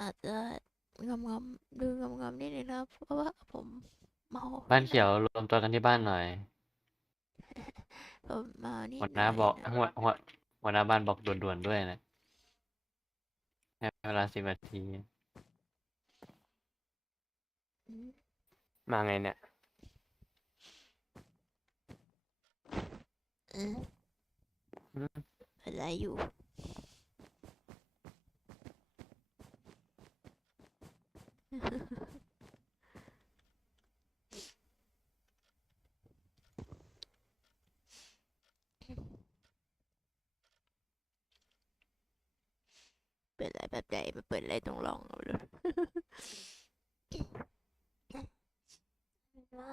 อาจจะงอมๆดูงอมๆนิดนึงนะครับเพราะว่าผมเมาบ้านนิดหเขีน่ยอวยรวมตัวกันที่บ้านหน่อย ผมเมานิดหัวหหน่น้าอยบอกนะหัวหัวหัวหน้าบ้านบอกด่วนๆด้วยนะให้เวลาสิบนาที อืมมาไงเนี่ย เอออืมเป็นไรอยู่ เปิดอะไรแบบใดมาเปิดอะไรตรงร่องเอาเลยว่า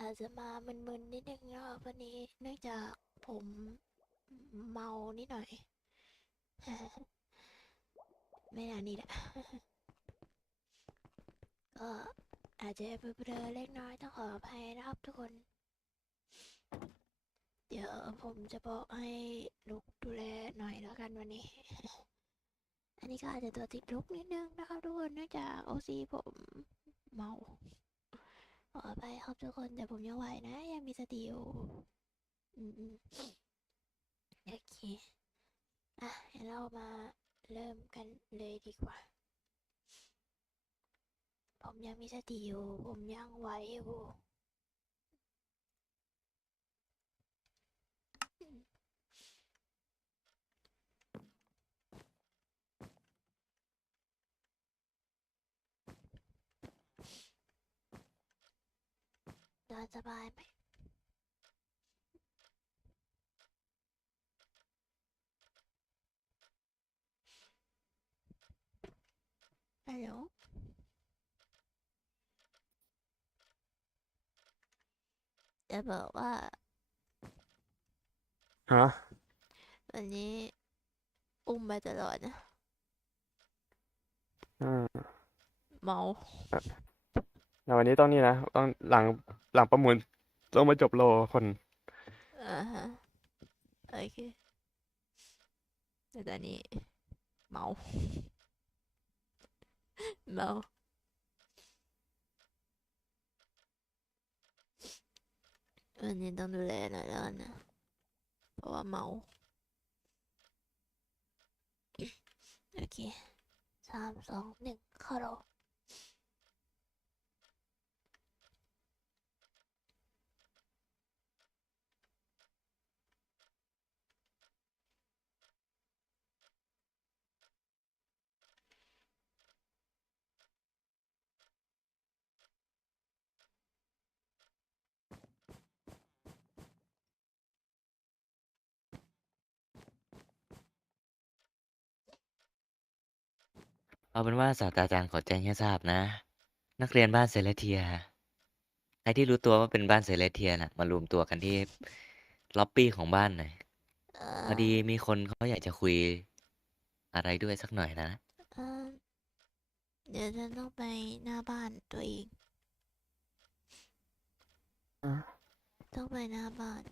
อาจจะมามึนๆนิดนึงนะวันนี้เนื่องจากผมเมานิดหน่อย ไม่นานนี้แหละ ก็อาจจะเบลอๆเล็กน้อยต้องขออภัยนะครับทุกคน เดี๋ยวผมจะบอกให้ลุกดูแลหน่อยแล้วกันวันนี้ อันนี้ก็อาจจะตัวติดลุกนิดนึงนะครับทุกคนเนื่องจากโอซีผมเมาขออภัยครับทุกคนแต่ผมยังไหวนะ ยังมีสติอยู่อืมโอเค อะเรามา เริ่มกันเลยดีกว่า ผมยังมีสติอยู่ ผมยังไหวอยู่นอนสบายไหม ฮัลโหลจะบอกว่าฮะ วันนี้อุ้มมาตลอดนะอืมเมาแล้ววันนี้ต้องนี่นะ ต้องหลังหลังประมูลต้องมาจบโลคนอ่าฮะโอเคแต่ตอนนี้เมา เมาวันนี้ต้องดูแลหน่อย เพราะว่าเมาโอเคสามสองหนึ่งเข้าโรเอาเป็นว่าศาสตราจารย์ขอแจ้งให้ทราบนะ นักเรียนบ้านเซเลเทีย ใครที่รู้ตัวว่าเป็นบ้านเซเลเทียน่ะมารวมตัวกันที่ล็อบบี้ของบ้านหน่อยเอ่พออดีมีคนเขาอยากจะคุยอะไรด้วยสักหน่อยนะ เอ่อเดี๋ยวฉันต้องไปหน้าบ้านตัวเองอะต้องไปหน้าบ้าน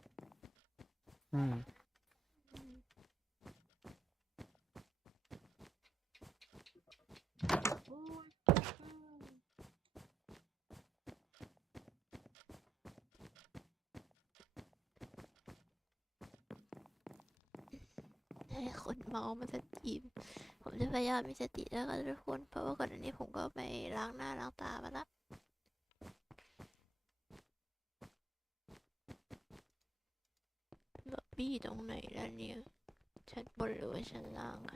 อืม อืม ให้คนเมามาสติมผมจะพยายามมีสติแล้วก็ทุกคนเพราะว่าก่อนอันนี้ผมก็ไปล้างหน้าล้างตามาละล็อบบี้ตรงไหนแล้วเนี่ยชั้นบนหรือว่าชั้นล่างกัน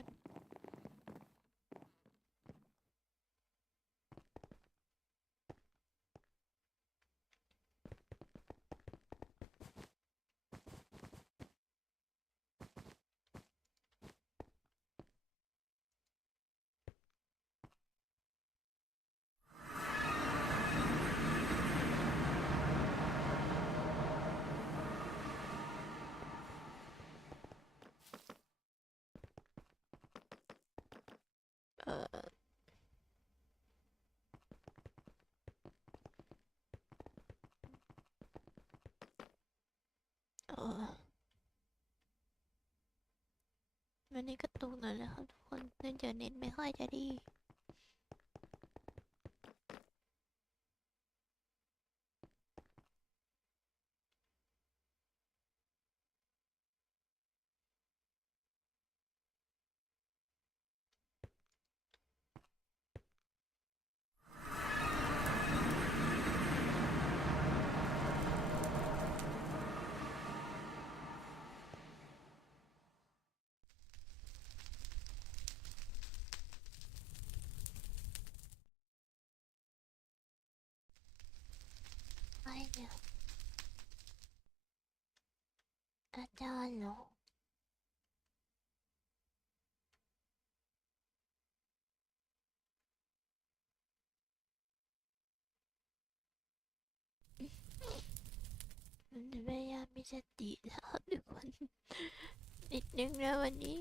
เออวันนี้กระตุกหน่อยนะครับทุกคนเนื่องจากเน็ตไม่ค่อยจะดี อาจารย์เหรอมันจะพยายามมีสตินะครับทุกคนนิดนึงนะวันนี้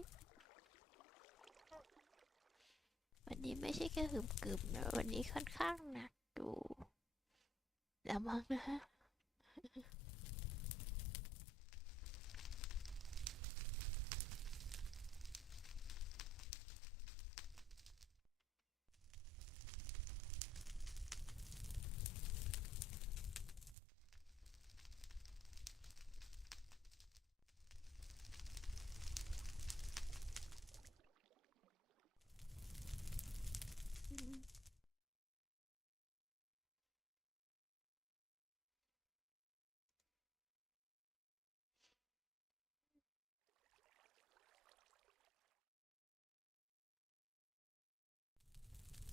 วันนี้ไม่ใช่แค่หึมกึมนะวันนี้ค่อนข้างหนักดูระวังนะฮะ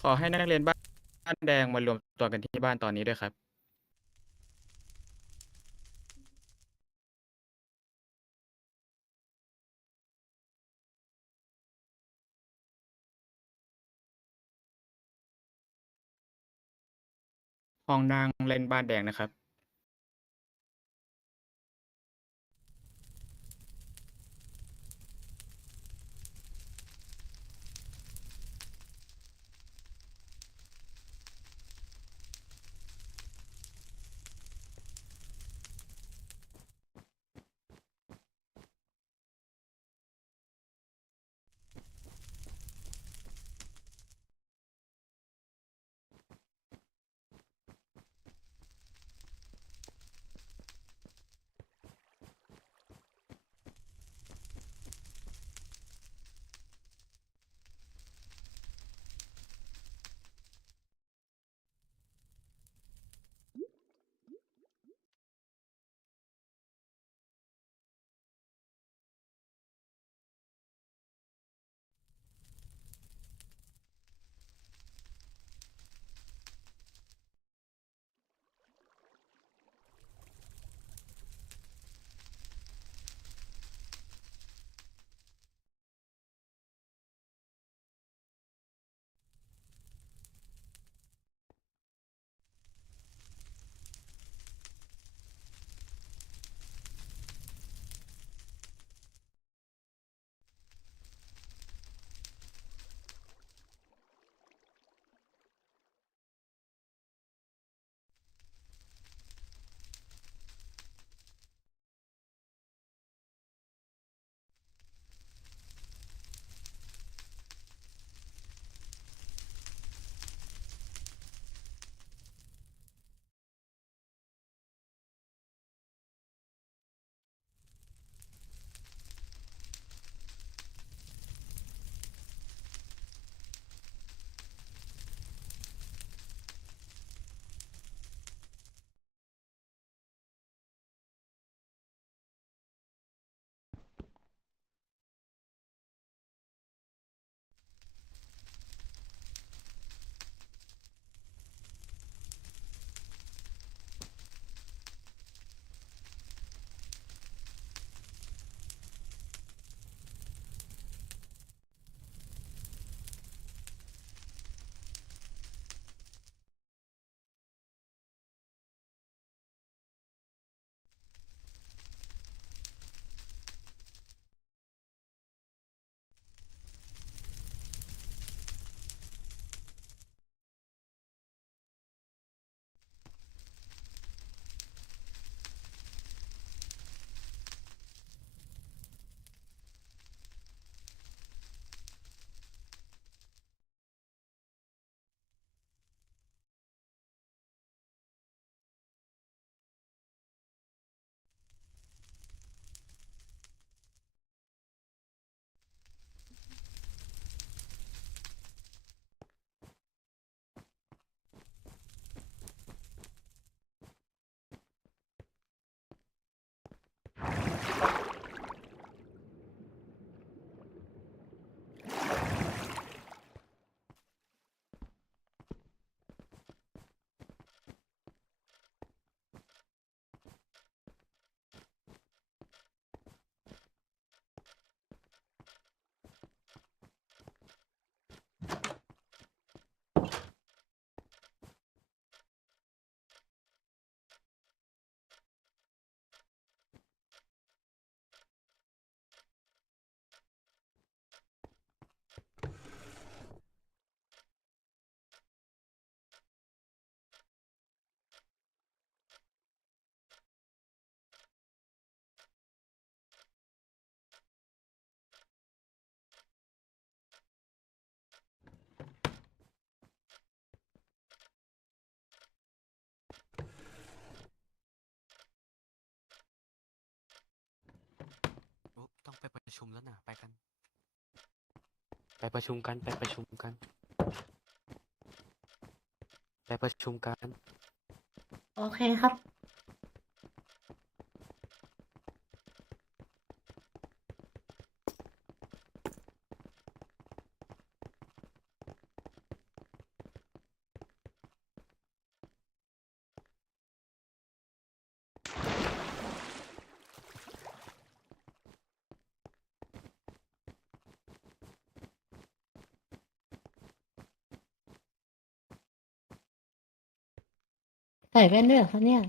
ขอให้นักเรียนบ้านแดงมารวมตัวกันที่บ้านตอนนี้ด้วยครับ ห้องนั่งเล่นบ้านแดงนะครับ ชุมแล้วนะไปกัน ไปประชุมกันไปประชุมกัน ไปประชุมกัน โอเคครับ ใส่แว่นด้วยเหรอคะเนี่ย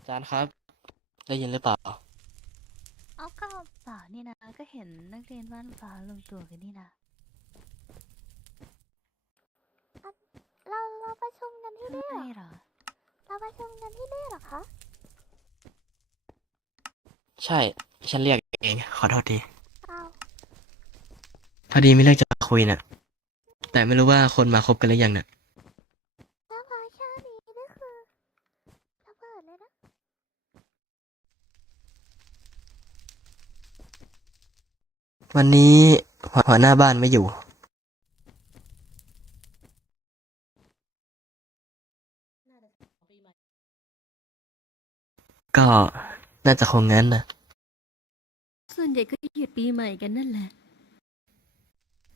อาจารย์ครับ ได้ยินหรือเปล่า เอาก็เปล่านี่นะ ก็เห็นนักเรียนว่านฟ้าลงตัวกันนี่นะเราเราประชุมกันที่นี่อเหรอ เราประชุมกันที่นี่เหรอคะ ใช่ ฉันเรียกเอง ขอโทษทีพอดีไม่เรื่องจะคุยน่ะ แต่ไม่รู้ว่าคนมาคบกันหรือยังเนี่ย วันนี้หัวหน้าบ้านไม่อยู่ ก็น่าจะคงงั้นนะส่วนใหญ่ก็หยุดปีใหม่กันนั่นแหละ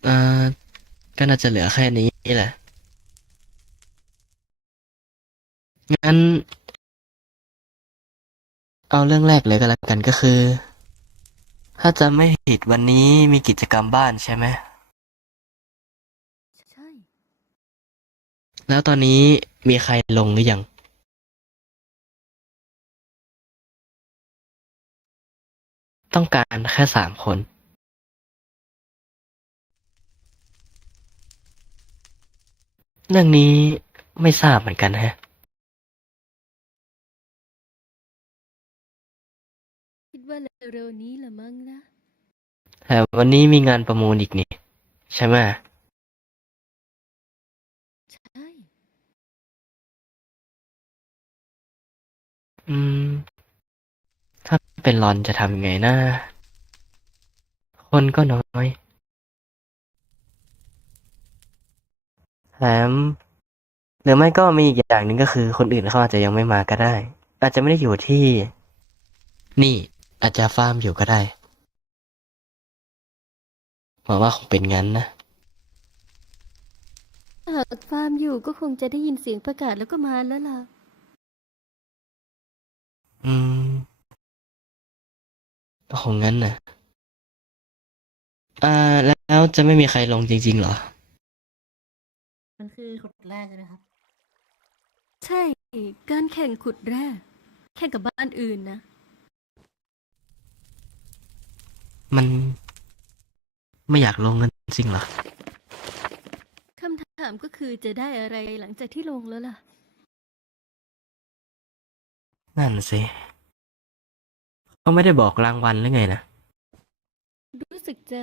เอ่อก็น่าจะเหลือแค่นี้แหละ งั้น เอาเรื่องแรกเลยก็แล้วกันก็คือ ถ้าจะไม่ผิดวันนี้มีกิจกรรมบ้านใช่ไหม ใช่ แล้วตอนนี้มีใครลงหรือยัง ต้องการแค่สามคน เรื่องนี้ไม่ทราบเหมือนกันฮะ เร็วๆนี้ละมั้งนะ แต่วันนี้มีงานประมูลอีกนี่ ใช่ไหมใช่ อืม ถ้าเป็นรอนจะทำยังไงนะ คนก็น้อย แถมหรือไม่ก็มีอีกอย่างหนึ่งก็คือคนอื่นเขาอาจจะยังไม่มาก็ได้ อาจจะไม่ได้อยู่ที่ นี่ อาจจะฟาร์มอยู่ก็ได้หวังว่าคงเป็นงั้นนะ หากฟาร์มอยู่ก็คงจะได้ยินเสียงประกาศแล้วก็มาแล้วล่ะ อืม ก็คงงั้นนะอ่า แล้วจะไม่มีใครลงจริง ๆ เหรอ มันคือขุดแรกใช่ไหมครับ ใช่ การแข่งขุดแร่แข่งกับบ้านอื่นนะ มันไม่อยากลงเงินจริงเหรอ คำถามก็คือจะได้อะไรหลังจากที่ลงแล้วล่ะ นั่นสิเขาไม่ได้บอกรางวัลหรือไงนะ รู้สึกจะ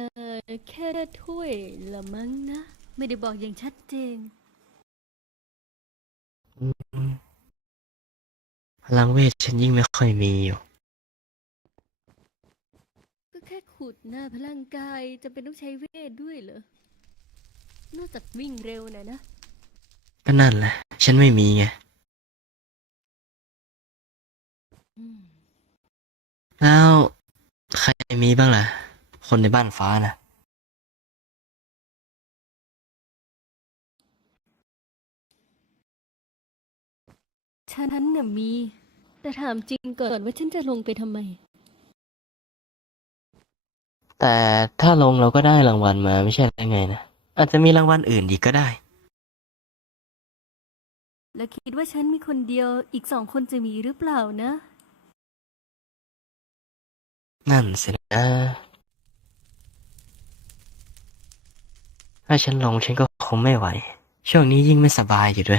แค่ถ้วยละมั้งนะ ไม่ได้บอกอย่างชัดเจนอืมพลังเวทฉันยิ่งไม่ค่อยมีอยู่ ก็แค่ ขุดหน้าพลังกายจะเป็นต้องใช้เวทด้วยเหรอ นอกจากวิ่งเร็วนะนะ ก็นั่นแหละ ฉันไม่มีไงอืมแล้วใครมีบ้างล่ะ คนในบ้านฟ้านะฉันน่ะมี แต่ถามจริงก่อนว่าฉันจะลงไปทำไม แต่ถ้าลงเราก็ได้รางวัลมาไม่ใช่ได้ไงนะ อาจจะมีรางวัลอื่นอีกก็ได้ แล้วคิดว่าฉันมีคนเดียวอีกสองคนจะมีหรือเปล่านะ นั่นสินะถ้าฉันลงฉันก็คงไม่ไหว ช่วงนี้ยิ่งไม่สบายอยู่ด้วย